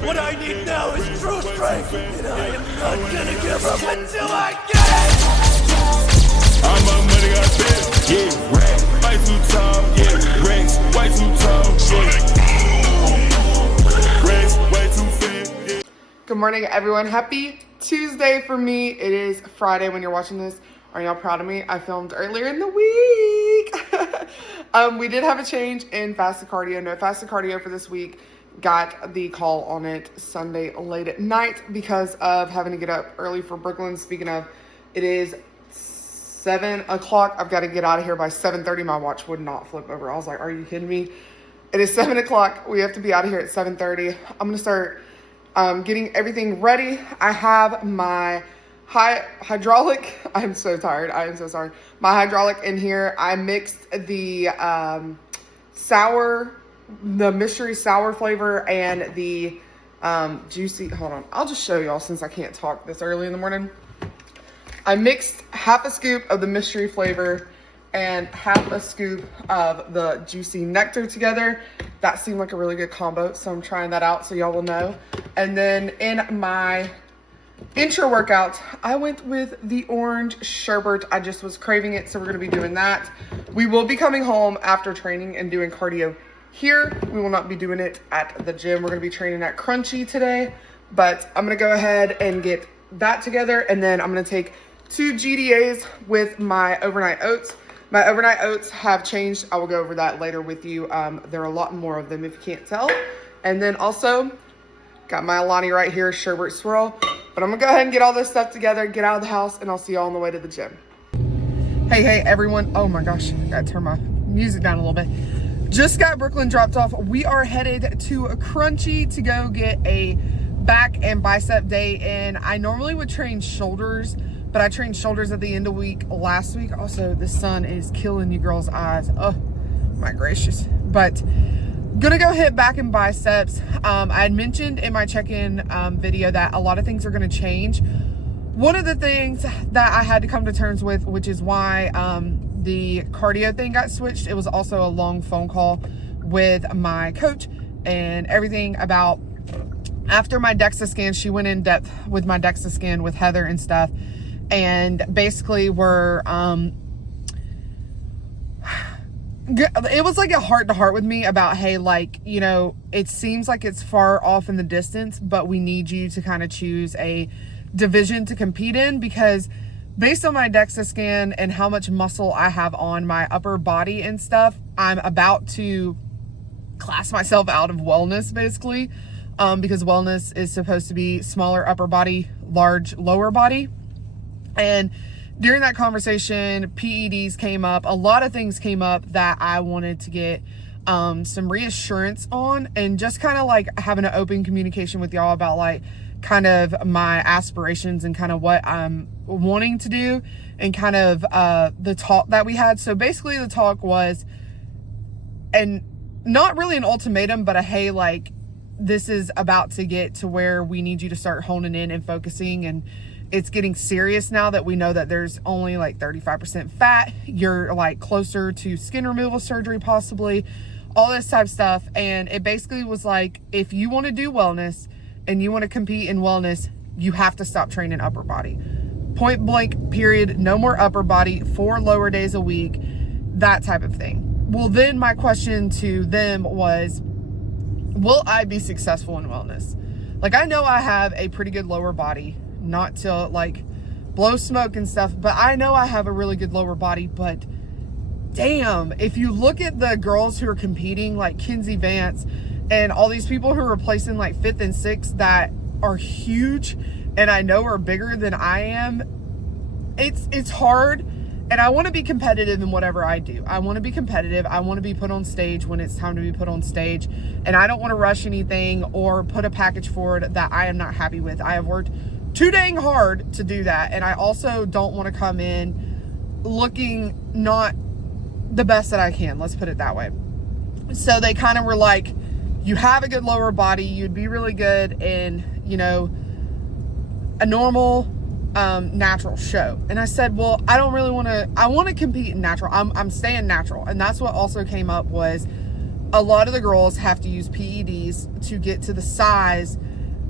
What I need now is true strength, and I am not gonna give up until I get it! All my money got spent, yeah, racks, way too tall, yeah, racks, way too tall, yeah, racks, way too thin, yeah. Good morning, everyone. Happy Tuesday for me. It is Friday when you're watching this. Are y'all proud of me? I filmed earlier in the week. We did have a change in fasted cardio. No fasted cardio for this week. Got the call on it Sunday late at night because of having to get up early for Brooklyn. Speaking of, it is 7 o'clock. I've got to get out of here by 7:30. My watch would not flip over. I was like, are you kidding me? It is 7 o'clock. We have to be out of here at 7:30. I'm going to start getting everything ready. I have my hydraulic. I'm so tired. I am so sorry. My hydraulic in here. I mixed the mystery sour flavor and the juicy. Hold on. I'll just show y'all since I can't talk this early in the morning. I mixed half a scoop of the mystery flavor and half a scoop of the juicy nectar together. That seemed like a really good combo, so I'm trying that out so y'all will know. And then in my intro workout, I went with the orange sherbet. I just was craving it, so we're going to be doing that. We will be coming home after training and doing cardio here. We will not be doing it at the gym. We're going to be training at Crunchy today, but I'm going to go ahead and get that together, and then I'm going to take 2 GDAs with my overnight oats. My overnight oats have changed. I will go over that later with you. There are a lot more of them if you can't tell. And then also got my Alani right here, sherbet swirl. But I'm gonna go ahead and get all this stuff together, get out of the house, and I'll see y'all on the way to the gym. Hey everyone. Oh my gosh, gotta turn my music down a little bit. Just got Brooklyn dropped off. We are headed to a Crunchy to go get a back and bicep day in. I normally would train shoulders, but I trained shoulders at the end of the week last week. Also, the sun is killing you girls' eyes. Oh my gracious. But gonna go hit back and biceps. I had mentioned in my check-in video that a lot of things are gonna change. One of the things that I had to come to terms with, which is why the cardio thing got switched, it was also a long phone call with my coach and everything about after my DEXA scan. She went in depth with my DEXA scan with Heather and stuff, and basically we're it was like a heart-to-heart with me about, hey, like, you know, it seems like it's far off in the distance, but we need you to kind of choose a division to compete in, because based on my DEXA scan and how much muscle I have on my upper body and stuff, I'm about to class myself out of wellness, basically, because wellness is supposed to be smaller upper body, large lower body. And during that conversation, PEDs came up. A lot of things came up that I wanted to get some reassurance on, and just kind of like having an open communication with y'all about like kind of my aspirations and kind of what I'm wanting to do, and kind of the talk that we had. So basically the talk was, and not really an ultimatum, but a, hey, like, this is about to get to where we need you to start honing in and focusing, and it's getting serious now that we know that there's only like 35% fat. You're like closer to skin removal surgery, possibly, all this type of stuff. And it basically was like, if you want to do wellness and you want to compete in wellness, you have to stop training upper body. Point blank, period. No more upper body, 4 lower days a week, that type of thing. Well, then my question to them was, will I be successful in wellness? Like, I know I have a pretty good lower body, not to like blow smoke and stuff, but I know I have a really good lower body. But damn, if you look at the girls who are competing, like Kinsey Vance and all these people who are replacing like 5th and 6th that are huge and I know are bigger than I am, it's hard. And I want to be competitive in whatever I do. I want to be competitive. I want to be put on stage when it's time to be put on stage. And I don't want to rush anything or put a package forward that I am not happy with. I have worked too dang hard to do that. And I also don't want to come in looking not the best that I can. Let's put it that way. So they kind of were like, you have a good lower body. You'd be really good in, you know, a normal natural show. And I said, well, I don't really want to, I want to compete in natural. I'm staying natural. And that's what also came up was a lot of the girls have to use PEDs to get to the size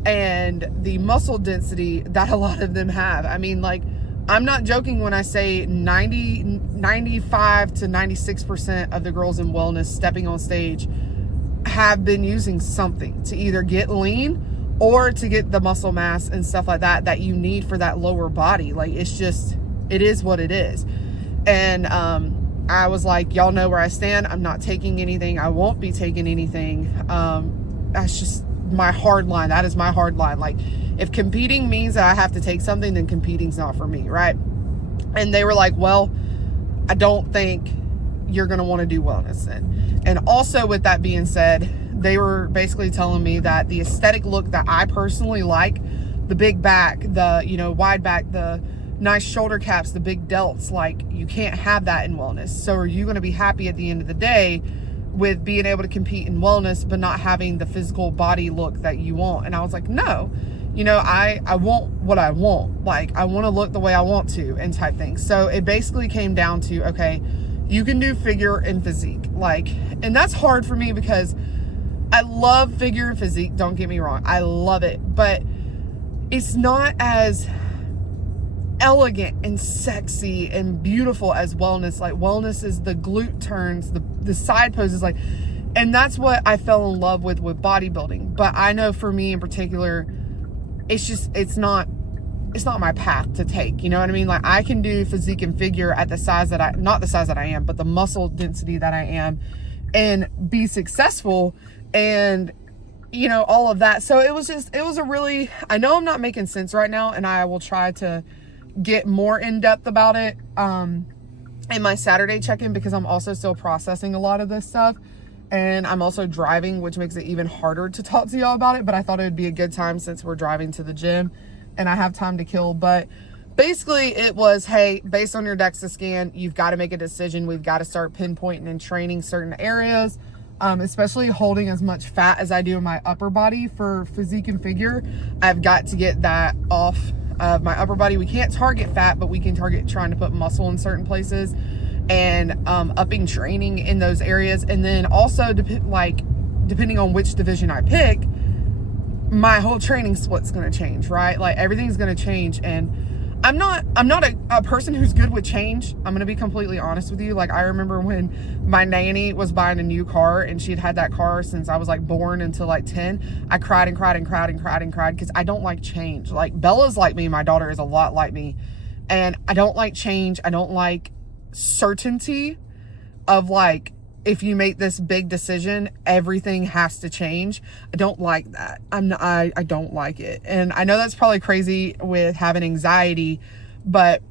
and the muscle density that a lot of them have. I mean, like, I'm not joking when I say 95 to 96% of the girls in wellness stepping on stage have been using something to either get lean or to get the muscle mass and stuff like that that you need for that lower body. Like, it's just, it is what it is. And I was like, y'all know where I stand. I'm not taking anything. I won't be taking anything. That's just my hard line. That is my hard line. Like, if competing means that I have to take something, then competing's not for me, right? And they were like, well, I don't think you're going to want to do wellness then. And also, with that being said, they were basically telling me that the aesthetic look that I personally like, the big back, the, you know, wide back, the nice shoulder caps, the big delts, like, you can't have that in wellness. So are you going to be happy at the end of the day with being able to compete in wellness but not having the physical body look that you want? And I was like, no, you know, I want what I want. Like, I want to look the way I want to, and type thing. So it basically came down to, okay, you can do figure and physique. Like, and that's hard for me because I love figure and physique, don't get me wrong, I love it, but it's not as elegant and sexy and beautiful as wellness. Like, wellness is the glute turns, the side poses, like, and that's what I fell in love with bodybuilding. But I know for me in particular, it's not my path to take, you know what I mean? Like, I can do physique and figure at the size that not the size that I am, but the muscle density that I am, and be successful, and, you know, all of that. So it was a really, I know I'm not making sense right now, and I will try to get more in depth about it in my Saturday check-in, because I'm also still processing a lot of this stuff, and I'm also driving, which makes it even harder to talk to y'all about it. But I thought it would be a good time since we're driving to the gym and I have time to kill. But basically it was, hey, based on your DEXA scan, you've got to make a decision. We've got to start pinpointing and training certain areas, especially holding as much fat as I do in my upper body for physique and figure. I've got to get that off of my upper body. We can't target fat, but we can target trying to put muscle in certain places, and upping training in those areas. And then also, depending on which division I pick, my whole training split's going to change, right? Like, everything's going to change. And I'm not a person who's good with change. I'm going to be completely honest with you. Like, I remember when my nanny was buying a new car, and she had that car since I was like born until like 10. I cried and cried and cried and cried and cried because I don't like change. Like, Bella's like me. My daughter is a lot like me. And I don't like change. I don't like certainty of, like, if you make this big decision, everything has to change. I don't like that. I don't like it. And I know that's probably crazy with having anxiety, but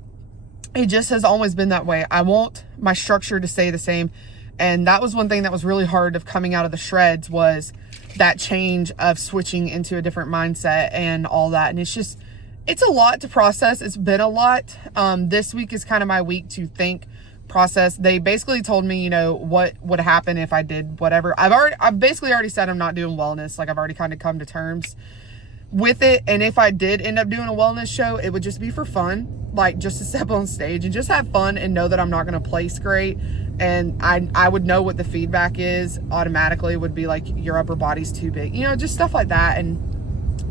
it just has always been that way. I want my structure to stay the same. And that was one thing that was really hard of coming out of the shreds, was that change of switching into a different mindset and all that. And it's a lot to process. It's been a lot. This week is kind of my week to think, process. They basically told me, you know, what would happen if I did whatever. I've basically already said I'm not doing wellness. Like, I've already kind of come to terms with it. And if I did end up doing a wellness show, it would just be for fun, like, just to step on stage and just have fun and know that I'm not going to place great. And I would know what the feedback is automatically. It would be like, your upper body's too big, you know, just stuff like that. And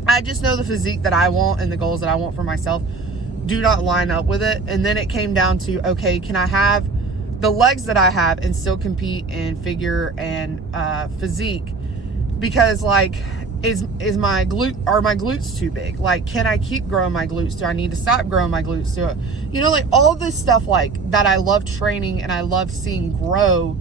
I just know the physique that I want and the goals that I want for myself do not line up with it. And then it came down to, okay, can I have the legs that I have and still compete in figure and physique? Because, like, is my glutes too big? Like, can I keep growing my glutes? Do I need to stop growing my glutes? You know, like, all this stuff, like, that I love training and I love seeing grow,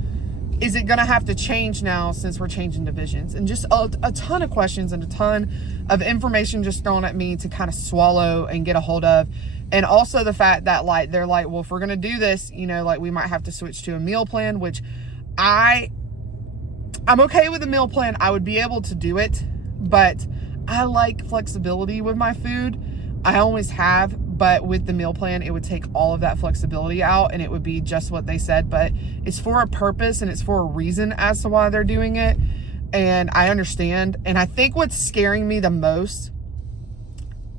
is it going to have to change now since we're changing divisions? And just a ton of questions and a ton of information just thrown at me to kind of swallow and get a hold of. And also the fact that, like, they're like, well, if we're going to do this, you know, like, we might have to switch to a meal plan, which I'm okay with a meal plan. I would be able to do it, but I like flexibility with my food. I always have. But with the meal plan, it would take all of that flexibility out, and it would be just what they said. But it's for a purpose, and it's for a reason as to why they're doing it. And I understand. And I think what's scaring me the most,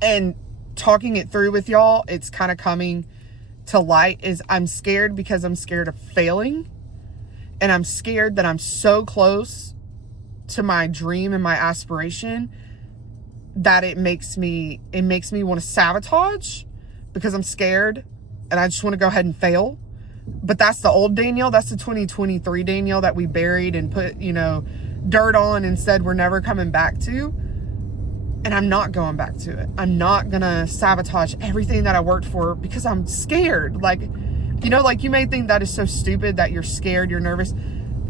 and talking it through with y'all, it's kind of coming to light, is I'm scared because I'm scared of failing. And I'm scared that I'm so close to my dream and my aspiration that it makes me want to sabotage because I'm scared and I just want to go ahead and fail. But that's the old Danielle. That's the 2023 Danielle that we buried and put, dirt on and said we're never coming back to. And I'm not going back to it. I'm not going to sabotage everything that I worked for because I'm scared. Like, you may think that is so stupid that you're scared, you're nervous.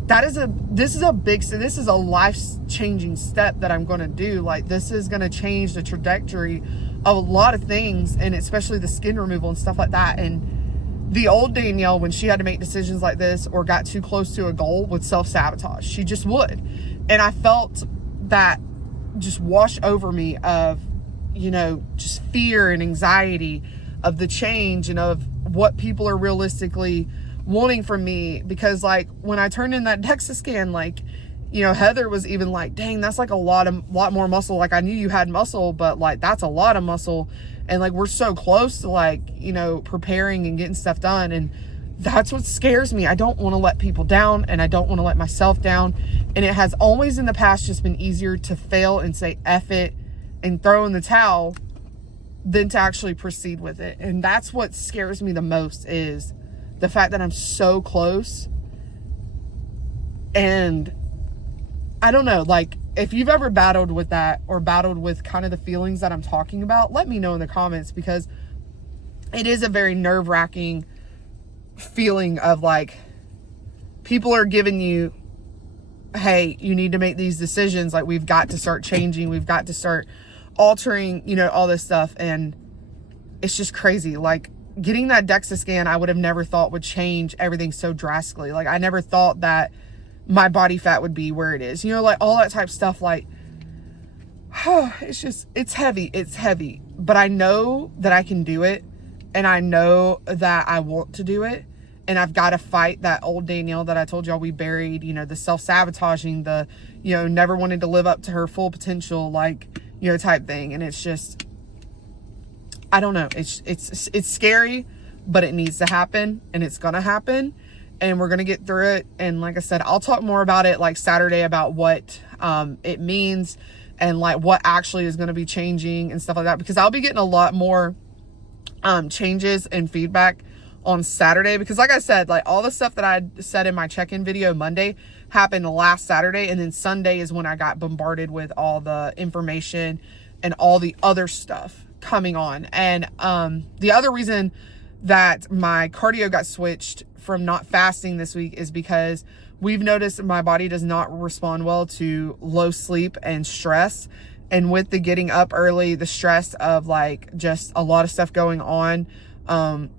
This is a life-changing step that I'm going to do. Like, this is going to change the trajectory of a lot of things, and especially the skin removal and stuff like that. And the old Danielle, when she had to make decisions like this or got too close to a goal, would self-sabotage. She just would. And I felt that just wash over me of, just fear and anxiety of the change and of what people are realistically wanting from me. Because like when I turned in that DEXA scan, like, Heather was even like, dang, that's like a lot more muscle. Like, I knew you had muscle, but like, that's a lot of muscle. And like, we're so close to like, preparing and getting stuff done. And that's what scares me. I don't want to let people down, and I don't want to let myself down. And it has always in the past just been easier to fail and say F it and throw in the towel than to actually proceed with it. And that's what scares me the most, is the fact that I'm so close. And I don't know, like, if you've ever battled with that or battled with kind of the feelings that I'm talking about, let me know in the comments, because it is a very nerve-wracking feeling of like, people are giving you, hey, you need to make these decisions. Like, we've got to start changing. We've got to start altering, all this stuff. And it's just crazy. Like, getting that DEXA scan, I would have never thought would change everything so drastically. Like, I never thought that my body fat would be where it is, like all that type of stuff. Like, it's heavy, but I know that I can do it. And I know that I want to do it. And I've got to fight that old Danielle that I told y'all we buried, the self-sabotaging, the, never wanted to live up to her full potential, like, type thing. And it's just, I don't know. It's scary, but it needs to happen, and it's going to happen, and we're going to get through it. And like I said, I'll talk more about it like Saturday, about what it means and like what actually is going to be changing and stuff like that, because I'll be getting a lot more changes and feedback on Saturday. Because like I said, like all the stuff that I said in my check-in video Monday happened last Saturday, and then Sunday is when I got bombarded with all the information and all the other stuff coming on. And the other reason that my cardio got switched from not fasting this week is because we've noticed my body does not respond well to low sleep and stress. And with the getting up early, the stress of like just a lot of stuff going on,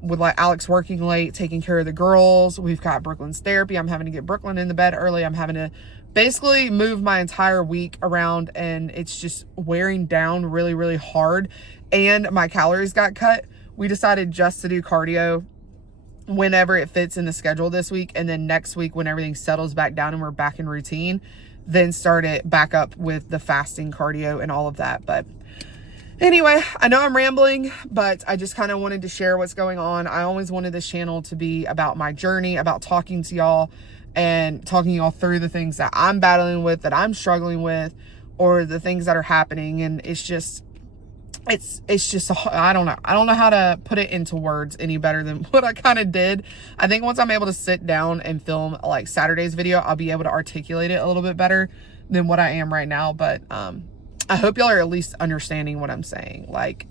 with like Alex working late, taking care of the girls. We've got Brooklyn's therapy. I'm having to get Brooklyn in the bed early. I'm having to basically move my entire week around, and it's just wearing down really, really hard. And my calories got cut. We decided just to do cardio whenever it fits in the schedule this week. And then next week, when everything settles back down and we're back in routine, then start it back up with the fasting cardio and all of that. But anyway, I know I'm rambling, but I just kind of wanted to share what's going on. I always wanted this channel to be about my journey, about talking to y'all and talking y'all through the things that I'm battling with, that I'm struggling with, or the things that are happening. And it's just, I don't know how to put it into words any better than what I kind of did. I think once I'm able to sit down and film like Saturday's video, I'll be able to articulate it a little bit better than what I am right now. But I hope y'all are at least understanding what I'm saying. Like,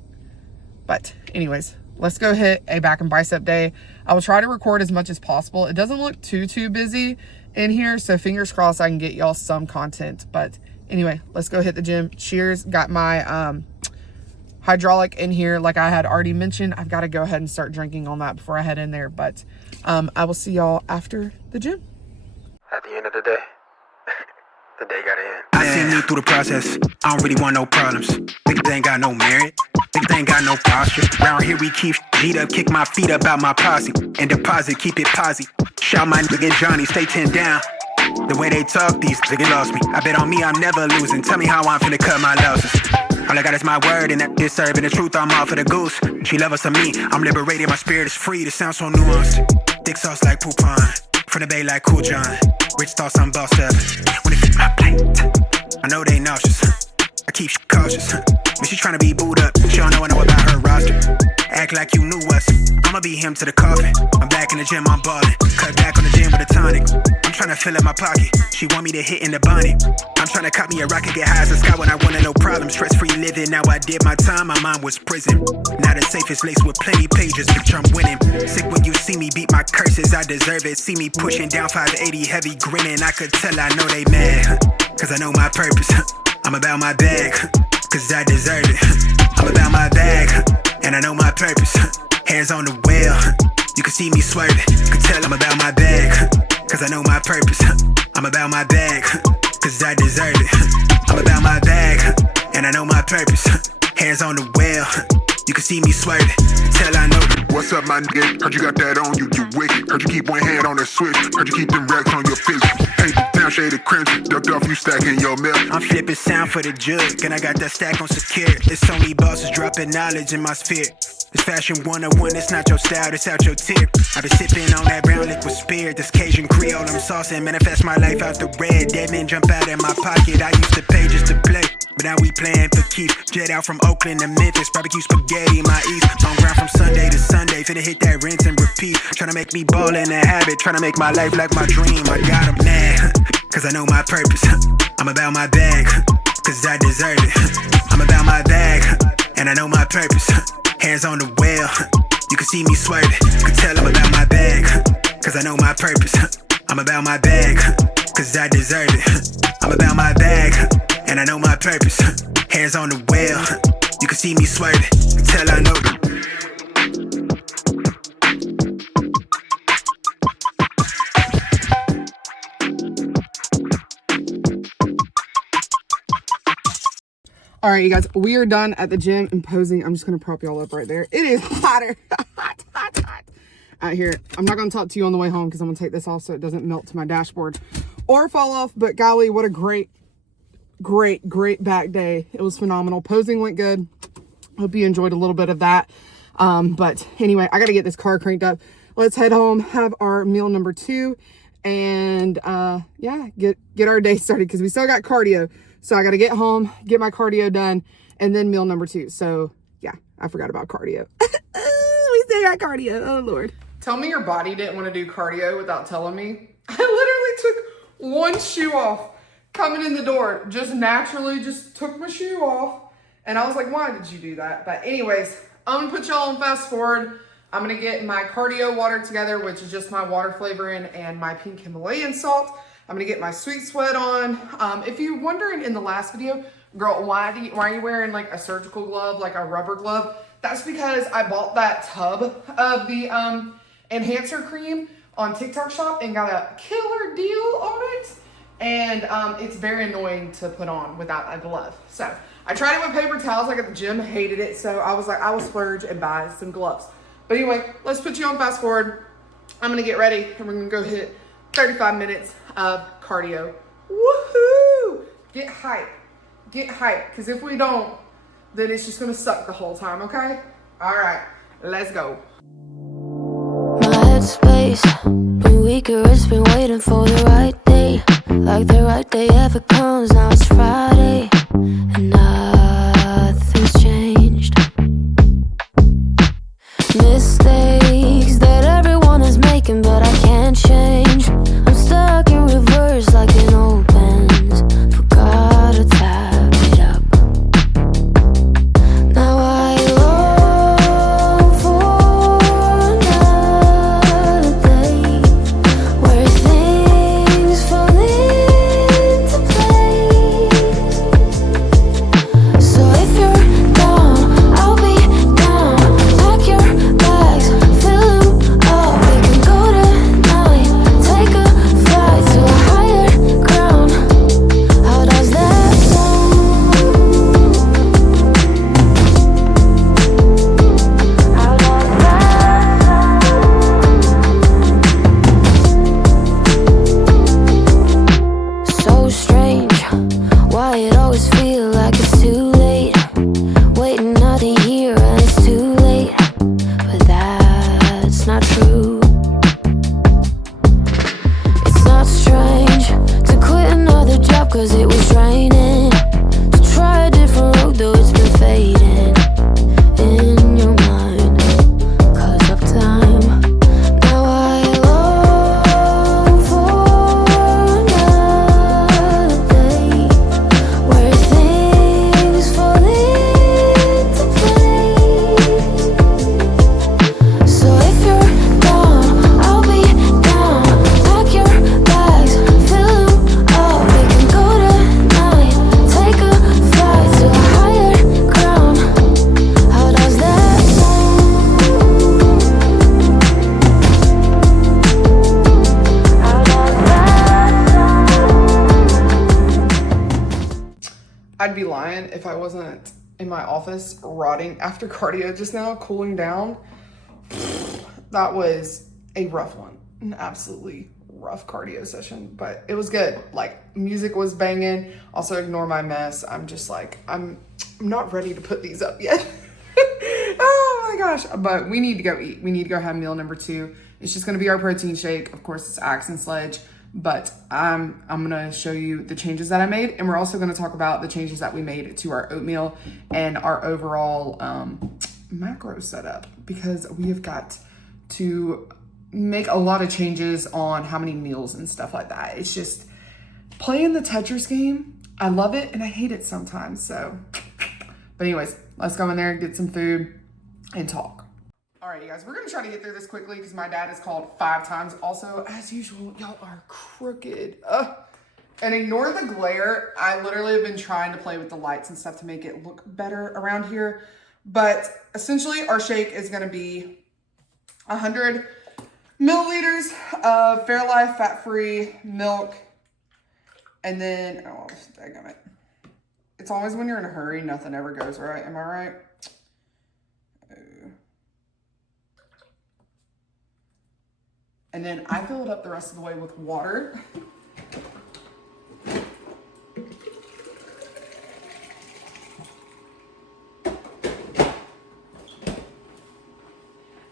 but anyways, let's go hit a back and bicep day. I will try to record as much as possible. It doesn't look too busy in here, so fingers crossed I can get y'all some content. But anyway, let's go hit the gym. Cheers. Got my hydraulic in here like I had already mentioned. I've got to go ahead and start drinking on that before I head in there. But I will see y'all after the gym. At the end of the day, the day got to end. I seen me through the process. I don't really want no problems. Niggas ain't got no merit. Niggas ain't got no posture. Round here we keep beat up, kick my feet up out my posse, and deposit, keep it posy. Shout my nigga Johnny, stay 10 down. The way they talk, these niggas lost me. I bet on me, I'm never losing. Tell me how I'm finna cut my losses. All I got is my word, and that is serving the truth. I'm off for the goose. She love us to me. I'm liberated, my spirit is free. This sounds so nuanced. Dick sauce like poupon. From the bay like Cool John. Rich thoughts, I'm bossed up. When it fit my plate, I know they nauseous. I keep shit cautious. But she tryna be booed up. She don't know I know about her roster. Act like you knew us. I'ma be him to the coffin. I'm back in the gym, I'm ballin'. Cut back on the gym with a tonic. I'm tryna fill up my pocket. She want me to hit in the bonnet. I'm tryna cop me a rocket, get high as the sky when I wanted no problem. Stress-free living, now I did my time. My mind was prison. Now the safest laced with plenty pages. Bitch, I'm winning. Sick when you see me beat my curses. I deserve it. See me pushing down 580, heavy grinning. I could tell I know they mad. Cause I know my purpose. I'm about my bag. Cause I deserve it. I'm about my bag. And I know my purpose. Hands on the wheel. You can see me swerving. Could tell I'm about my bag. Cause I know my purpose. I'm about my bag. Cause I deserve it. I'm about my bag. And I know my purpose. Hands on the wheel. You can see me swerving. Tell I know. What's up, my nigga? Heard you got that on you, you wicked. Heard you keep one hand on the switch. Heard you keep them racks on your fist. Paint the down shaded crimson. Ducked off, you stacking your milk. I'm flipping sound for the jug, and I got that stack on secure. It's only bosses dropping knowledge in my sphere. It's fashion 101, it's not your style, it's out your tip. I've been sipping on that brown liquid spirit. This Cajun Creole, I'm saucing. Manifest my life out the red. Dead men jump out of my pocket. I used to pay just to play, but now we playing for keeps. Jet out from Oakland to Memphis. Barbecue spaghetti in my east. On ground from Sunday to Sunday. Finna hit that rinse and repeat. Tryna make me ball in a habit. Tryna make my life like my dream. I got 'em mad, cause I know my purpose. I'm about my bag, cause I deserve it. I'm about my bag, and I know my purpose. Hands on the wheel, you can see me swerving. Could tell I'm about my bag, cause I know my purpose. I'm about my bag, cause I deserve it. I'm about my bag, and I know my purpose. Hands on the wheel, you can see me swerving. Could tell I know. All right, you guys, we are done at the gym and posing. I'm just going to prop y'all up right there. It is hotter. hot out here. I'm not going to talk to you on the way home because I'm going to take this off so it doesn't melt to my dashboard or fall off. But golly, what a great back day. It was phenomenal. Posing went good. Hope you enjoyed a little bit of that. But anyway, I got to get this car cranked up. Let's head home, have our meal number 2, and yeah, get our day started because we still got cardio. So I got to get home, get my cardio done, and then meal number 2. So yeah, I forgot about cardio. We still got cardio. Oh Lord. Tell me your body didn't want to do cardio without telling me. I literally took one shoe off coming in the door. Just naturally just took my shoe off. And I was like, why did you do that? But anyways, I'm gonna put y'all on fast forward. I'm gonna get my cardio water together, which is just my water flavoring and my pink Himalayan salt. I'm gonna get my sweet sweat on. If you're wondering in the last video, girl, why are you wearing like a surgical glove, like a rubber glove? That's because I bought that tub of the enhancer cream on TikTok shop and got a killer deal on it. And it's very annoying to put on without a glove. So I tried it with paper towels like at the gym, hated it. So I was like, I will splurge and buy some gloves. But anyway, let's put you on fast forward. I'm gonna get ready and we're gonna go hit 35 minutes of cardio. Woohoo! Get hype. Get hype. Because if we don't, then it's just gonna suck the whole time, okay? Alright, let's go. My headspace been weaker, it's been waiting for the right day. Like the right day ever comes, now it's Friday. And nothing's changed. Mistakes that everyone is making, but I can't change. I'm stuck in reverse like an old Benz. Forgot to tap it up. Now I long for another day where things fall into place. wasn't in my office rotting after cardio just now, cooling down. That was a rough one, an absolutely rough cardio session, but it was good. Like, music was banging. Also, ignore my mess. I'm just like, I'm not ready to put these up yet. Oh my gosh. But we need to go eat. We need to go have meal number 2. It's just going to be our protein shake. Of course, it's Axe and Sledge, but I'm going to show you the changes that I made. And we're also going to talk about the changes that we made to our oatmeal and our overall macro setup, because we have got to make a lot of changes on how many meals and stuff like that. It's just playing the Tetris game. I love it and I hate it sometimes. So, but anyways, let's go in there and get some food and talk. All right, you guys, we're gonna try to get through this quickly because my dad has called 5 times. Also, as usual, y'all are crooked. And ignore the glare. I literally have been trying to play with the lights and stuff to make it look better around here. But essentially, our shake is gonna be 100 milliliters of Fairlife fat-free milk. And then, oh, daggum it. It's always when you're in a hurry, nothing ever goes right. Am I right? And then I fill it up the rest of the way with water.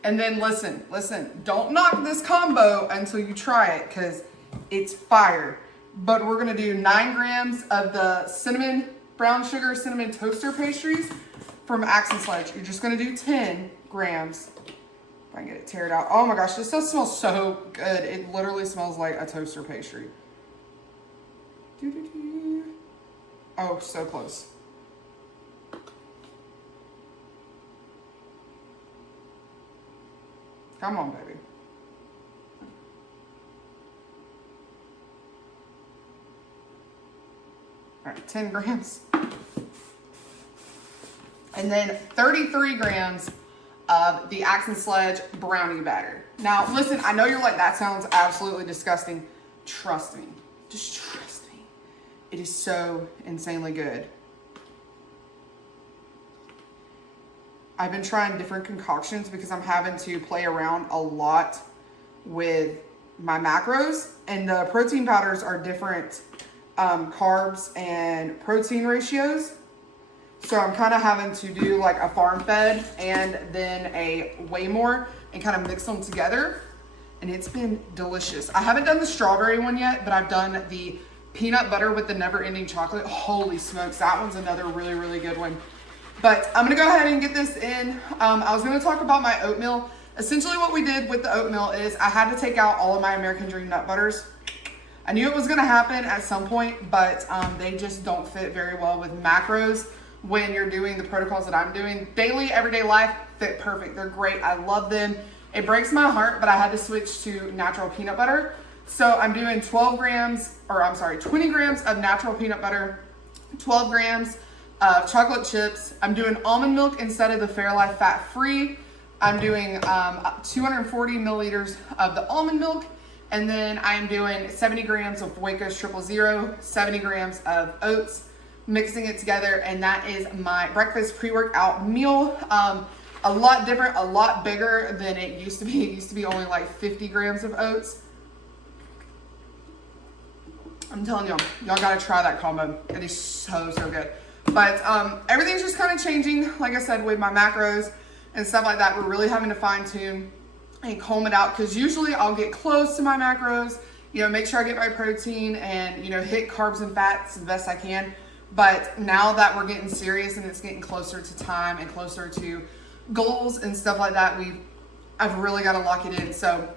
And then listen, don't knock this combo until you try it, because it's fire. But we're gonna do 9 grams of the cinnamon, brown sugar cinnamon toaster pastries from Axe and Sledge. You're just gonna do 10 grams. If I can get it teared out. Oh my gosh, this stuff smells so good. It literally smells like a toaster pastry. Oh, so close. Come on, baby. All right, 10 grams. And then 33 grams of the Axe and Sledge brownie batter. Now, listen, I know you're like, that sounds absolutely disgusting. Trust me. Just trust me. It is so insanely good. I've been trying different concoctions because I'm having to play around a lot with my macros, and the protein powders are different carbs and protein ratios. So I'm kind of having to do like a farm fed and then a whey more and kind of mix them together. And it's been delicious. I haven't done the strawberry one yet, but I've done the peanut butter with the never ending chocolate. Holy smokes, that one's another really, really good one. But I'm gonna go ahead and get this in. I was gonna talk about my oatmeal. Essentially what we did with the oatmeal is I had to take out all of my American Dream nut butters. I knew it was gonna happen at some point, but they just don't fit very well with macros when you're doing the protocols that I'm doing. Daily, everyday life fit perfect. They're great, I love them. It breaks my heart, but I had to switch to natural peanut butter. So I'm doing 20 grams of natural peanut butter, 12 grams of chocolate chips. I'm doing almond milk instead of the Fairlife fat-free. I'm doing 240 milliliters of the almond milk. And then I'm doing 70 grams of Waco's 000, 70 grams of oats, mixing it together. And that is my breakfast pre-workout meal. A lot different, a lot bigger than it used to be. It used to be only like 50 grams of oats. I'm telling y'all gotta try that combo. It is so, so good. But everything's just kind of changing, like I said, with my macros and stuff like that. We're really having to fine tune and comb it out, because usually I'll get close to my macros, you know, make sure I get my protein and, you know, hit carbs and fats the best I can. But now that we're getting serious and it's getting closer to time and closer to goals and stuff like that, I've really got to lock it in. So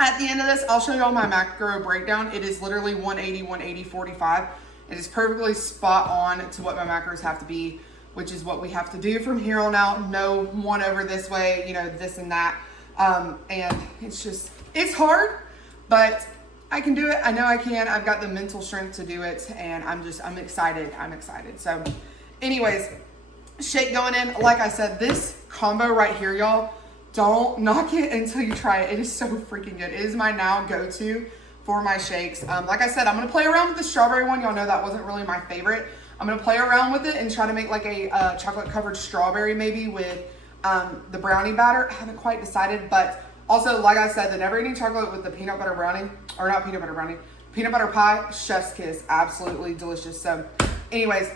at the end of this, I'll show you all my macro breakdown. It is literally 180, 180, 45. It is perfectly spot on to what my macros have to be, which is what we have to do from here on out. No one over this way, you know, this and that. And it's hard, but I can do it. I know I can. I've got the mental strength to do it, and I'm excited. I'm excited. So anyways, shake going in. Like I said, this combo right here, y'all, don't knock it until you try it. It is so freaking good. It is my now go-to for my shakes. Like I said, I'm going to play around with the strawberry one. Y'all know that wasn't really my favorite. I'm gonna play around with it and try to make like a chocolate covered strawberry maybe with the brownie batter. I haven't quite decided, but also, like I said, the never eating chocolate with the peanut butter brownie, or not peanut butter brownie, peanut butter pie, chef's kiss, absolutely delicious. So anyways,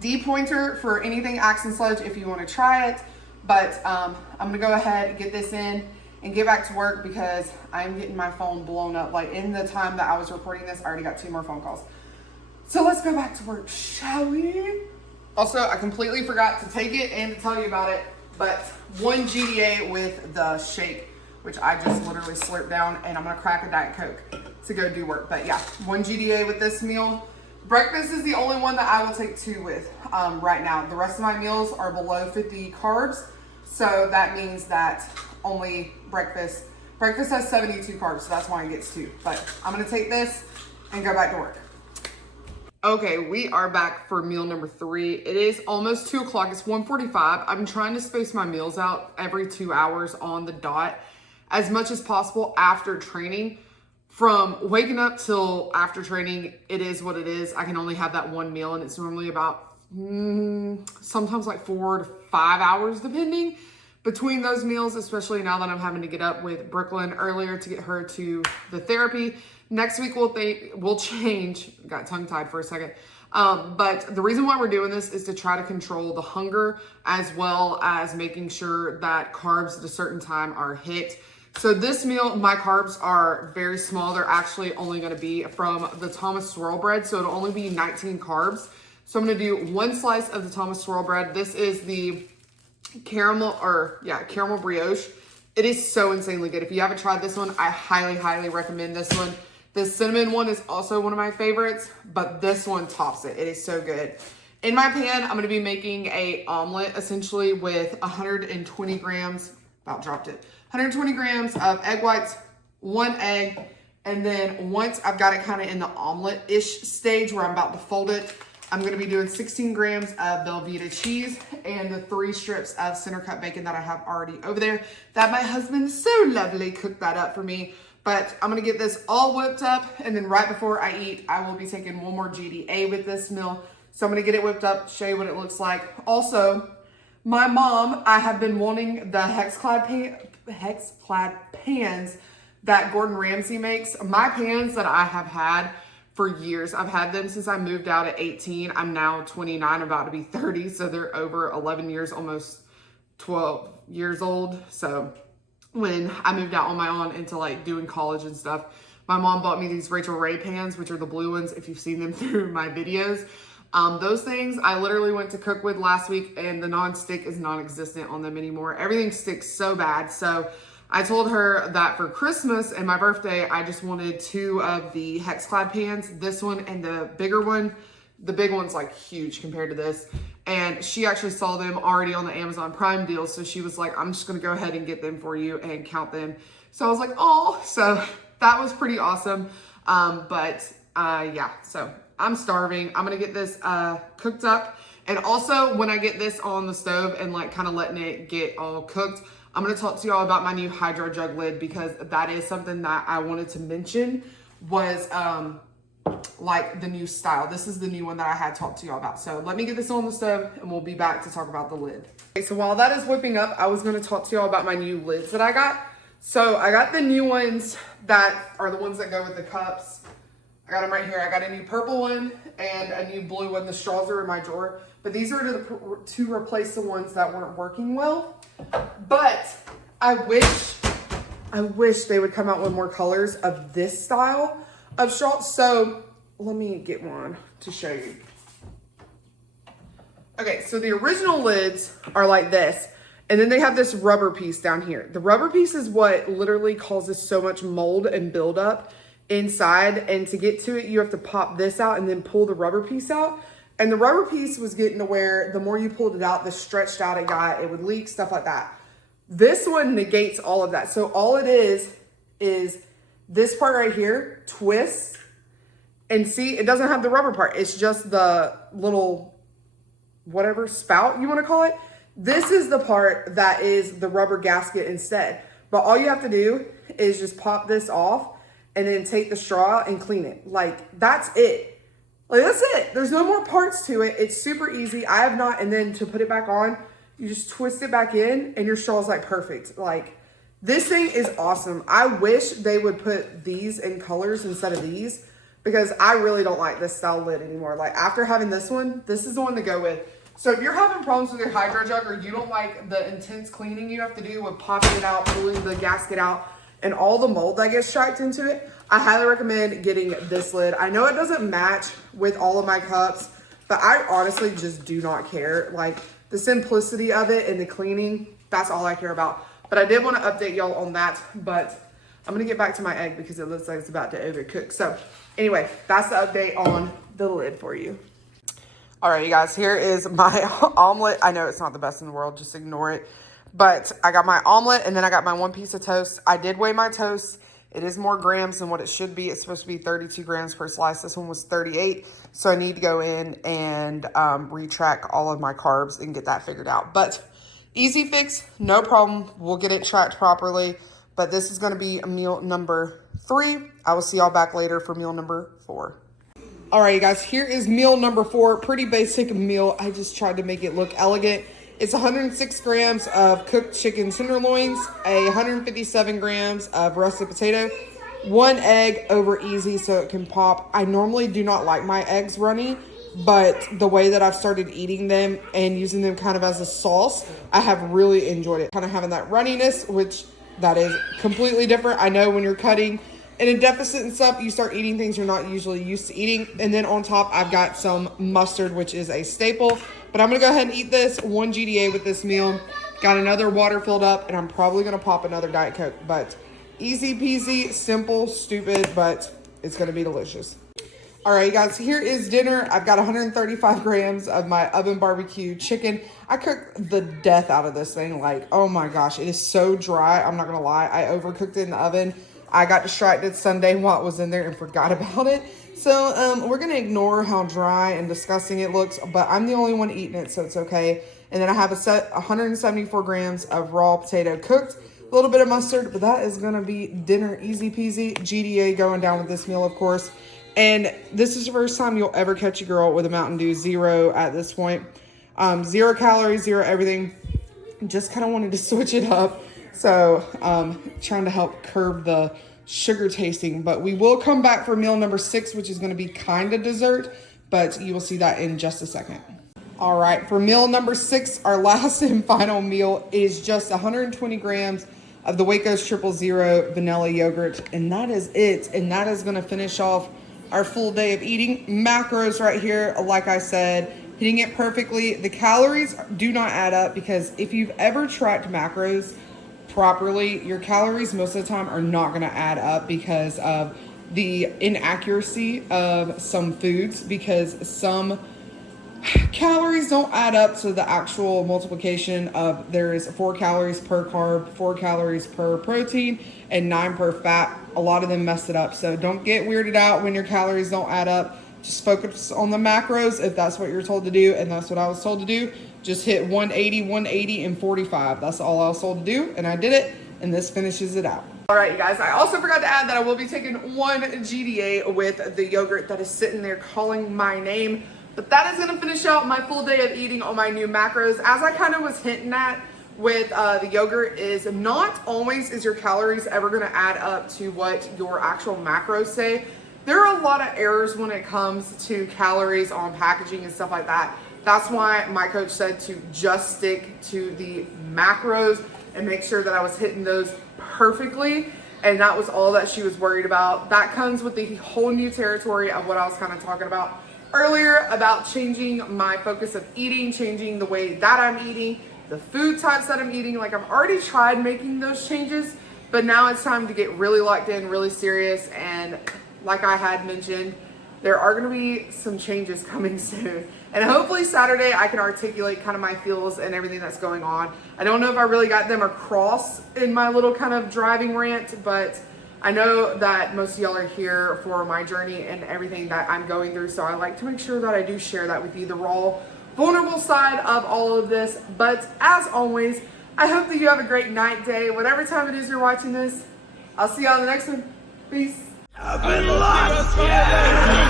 DPOINTER for anything Axe and Sledge if you want to try it. But I'm gonna go ahead and get this in and get back to work because I'm getting my phone blown up. Like in the time that I was recording this, I already got 2 more phone calls. So let's go back to work, shall we? Also, I completely forgot to take it and to tell you about it, but 1 GDA with the shake, which I just literally slurped down, and I'm gonna crack a Diet Coke to go do work. But yeah, 1 GDA with this meal. Breakfast is the only one that I will take 2 with right now. The rest of my meals are below 50 carbs. So that means that only breakfast has 72 carbs. So that's why it gets 2. But I'm gonna take this and go back to work. Okay, we are back for meal number 3. It is almost 2 o'clock. It's 1:45. I'm trying to space my meals out every 2 hours on the dot as much as possible after training. From waking up till after training, it is what it is. I can only have that 1 meal, and it's normally about sometimes like 4 to 5 hours depending between those meals, especially now that I'm having to get up with Brooklyn earlier to get her to the therapy. Next week we'll change. Got tongue tied for a second. But the reason why we're doing this is to try to control the hunger as well as making sure that carbs at a certain time are hit. So this meal, my carbs are very small. They're actually only going to be from the Thomas swirl bread. So it'll only be 19 carbs. So I'm going to do 1 slice of the Thomas swirl bread. This is the caramel brioche. It is so insanely good. If you haven't tried this one, I highly, highly recommend this one. The cinnamon one is also one of my favorites, but this one tops it. It is so good. In my pan, I'm going to be making a omelet essentially with 120 grams, about dropped it, 120 grams of egg whites, 1 egg, and then once I've got it kind of in the omelet-ish stage where I'm about to fold it, I'm going to be doing 16 grams of Velveeta cheese and the 3 strips of center cut bacon that I have already over there that my husband so lovely cooked that up for me. But I'm going to get this all whipped up, and then right before I eat, I will be taking 1 more GDA with this meal. So I'm going to get it whipped up, show you what it looks like. Also, my mom, I have been wanting the Hexclad pans that Gordon Ramsay makes. My pans that I have had for years. I've had them since I moved out at 18. I'm now 29, about to be 30. So they're over 11 years, almost 12 years old. So when I moved out on my own into like doing college and stuff, my mom bought me these Rachel Ray pans, which are the blue ones if you've seen them through my videos. Those things I literally went to cook with last week, and the non-stick is non-existent on them anymore. Everything sticks so bad. So I told her that for Christmas and my birthday, I just wanted 2 of the Hexclad pans, this one and the bigger one. The big one's like huge compared to this. And she actually saw them already on the Amazon Prime deal. So she was like, I'm just going to go ahead and get them for you and count them. So I was like, oh, so that was pretty awesome. Yeah, so I'm starving. I'm going to get this cooked up. And also when I get this on the stove and like kind of letting it get all cooked, I'm going to talk to y'all about my new Hydro Jug lid, because that is something that I wanted to mention was like the new style. This is the new one that I had talked to y'all about. So let me get this on the stove and we'll be back to talk about the lid. Okay, so while that is whipping up, I was going to talk to y'all about my new lids that I got. So I got the new ones that are the ones that go with the cups. I got them right here. I got a new purple one and a new blue one. The straws are in my drawer, but these are to replace the ones that weren't working well. But I wish they would come out with more colors of this style of straw. So let me get one to show you. Okay, so the original lids are like this, and then they have this rubber piece down here. The rubber piece is what literally causes so much mold and buildup inside, and to get to it, you have to pop this out and then pull the rubber piece out. And the rubber piece was getting to where the more you pulled it out, the stretched out it got, it would leak, stuff like that. This one negates all of that. So all it is this part right here twists, and see, it doesn't have the rubber part. It's just the little, whatever spout you want to call it. This is the part that is the rubber gasket instead. But all you have to do is just pop this off and then take the straw and clean it. Like, that's it. Like, that's it. There's no more parts to it. It's super easy. I have not, and then to put it back on, you just twist it back in and your straw is like perfect. Like, this thing is awesome. I wish they would put these in colors instead of these, because I really don't like this style lid anymore. Like, after having this one, this is the one to go with. So if you're having problems with your hydro jug, or you don't like the intense cleaning you have to do with popping it out, pulling the gasket out, and all the mold that gets tracked into it, I highly recommend getting this lid. I know it doesn't match with all of my cups, but I honestly just do not care. Like, the simplicity of it and the cleaning, that's all I care about. But I did want to update y'all on that, but I'm gonna get back to my egg because it looks like it's about to overcook. So anyway, that's the update on the lid for you. All right, you guys, here is my omelet. I know it's not the best in the world, just ignore it. But I got my omelet, and then I got my one piece of toast. I did weigh my toast. It is more grams than what it should be. It's supposed to be 32 grams per slice. This one was 38. So I need to go in and retrack all of my carbs and get that figured out. But easy fix, no problem. We'll get it tracked properly. But this is going to be meal number 3. I will see y'all back later for meal number 4. All right, you guys, here is meal number 4. Pretty basic meal. I just tried to make it look elegant. It's 106 grams of cooked chicken tenderloins, 157 grams of roasted potato, 1 egg over easy so it can pop. I normally do not like my eggs runny, but the way that I've started eating them and using them kind of as a sauce, I have really enjoyed it. Kind of having that runniness, which that is completely different. I know when you're cutting in a deficit and stuff, you start eating things you're not usually used to eating. And then on top, I've got some mustard, which is a staple. But I'm going to go ahead and eat this. 1 GDA with this meal. Got another water filled up, and I'm probably going to pop another Diet Coke. But easy peasy, simple, stupid, but it's going to be delicious. All right, you guys, here is dinner. I've got 135 grams of my oven barbecue chicken. I cooked the death out of this thing. Like, oh my gosh, it is so dry. I'm not going to lie. I overcooked it in the oven. I got distracted Sunday while it was in there and forgot about it. So we're going to ignore how dry and disgusting it looks, but I'm the only one eating it, so it's okay. And then I have 174 grams of raw potato cooked, a little bit of mustard, but that is going to be dinner easy peasy. GDA going down with this meal, of course. And this is the first time you'll ever catch a girl with a Mountain Dew Zero at this point. 0 calories, 0 everything. Just kind of wanted to switch it up. So trying to help curb the sugar tasting, but we will come back for meal number 6, which is going to be kind of dessert, but you will see that in just a second. All right, for meal number 6, our last and final meal is just 120 grams of the Waco's 000 vanilla yogurt, and that is it. And that is going to finish off our full day of eating. Macros right here, like I said, hitting it perfectly. The calories do not add up, because if you've ever tracked macros properly, your calories most of the time are not going to add up because of the inaccuracy of some foods, because some calories don't add up to the actual multiplication of there is 4 calories per carb, 4 calories per protein, and 9 per fat. A lot of them mess it up. So don't get weirded out when your calories don't add up. Just focus on the macros if that's what you're told to do, and that's what I was told to do. Just hit 180, 180, and 45. That's all I was told to do, and I did it, and this finishes it out. All right, you guys, I also forgot to add that I will be taking 1 GDA with the yogurt that is sitting there calling my name. But that is going to finish out my full day of eating on my new macros. As I kind of was hinting at with the yogurt, is not always is your calories ever going to add up to what your actual macros say. There are a lot of errors when it comes to calories on packaging and stuff like that. That's why my coach said to just stick to the macros and make sure that I was hitting those perfectly. And that was all that she was worried about. That comes with the whole new territory of what I was kind of talking about earlier, about changing my focus of eating, changing the way that I'm eating, the food types that I'm eating. Like, I've already tried making those changes, but now it's time to get really locked in, really serious. And like I had mentioned, there are going to be some changes coming soon. And hopefully Saturday I can articulate kind of my feels and everything that's going on. I don't know if I really got them across in my little kind of driving rant, but I know that most of y'all are here for my journey and everything that I'm going through. So I like to make sure that I do share that with you, the raw, vulnerable side of all of this. But as always, I hope that you have a great night, day, whatever time it is you're watching this. I'll see y'all in the next one. Peace. I've been lost, yeah.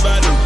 about the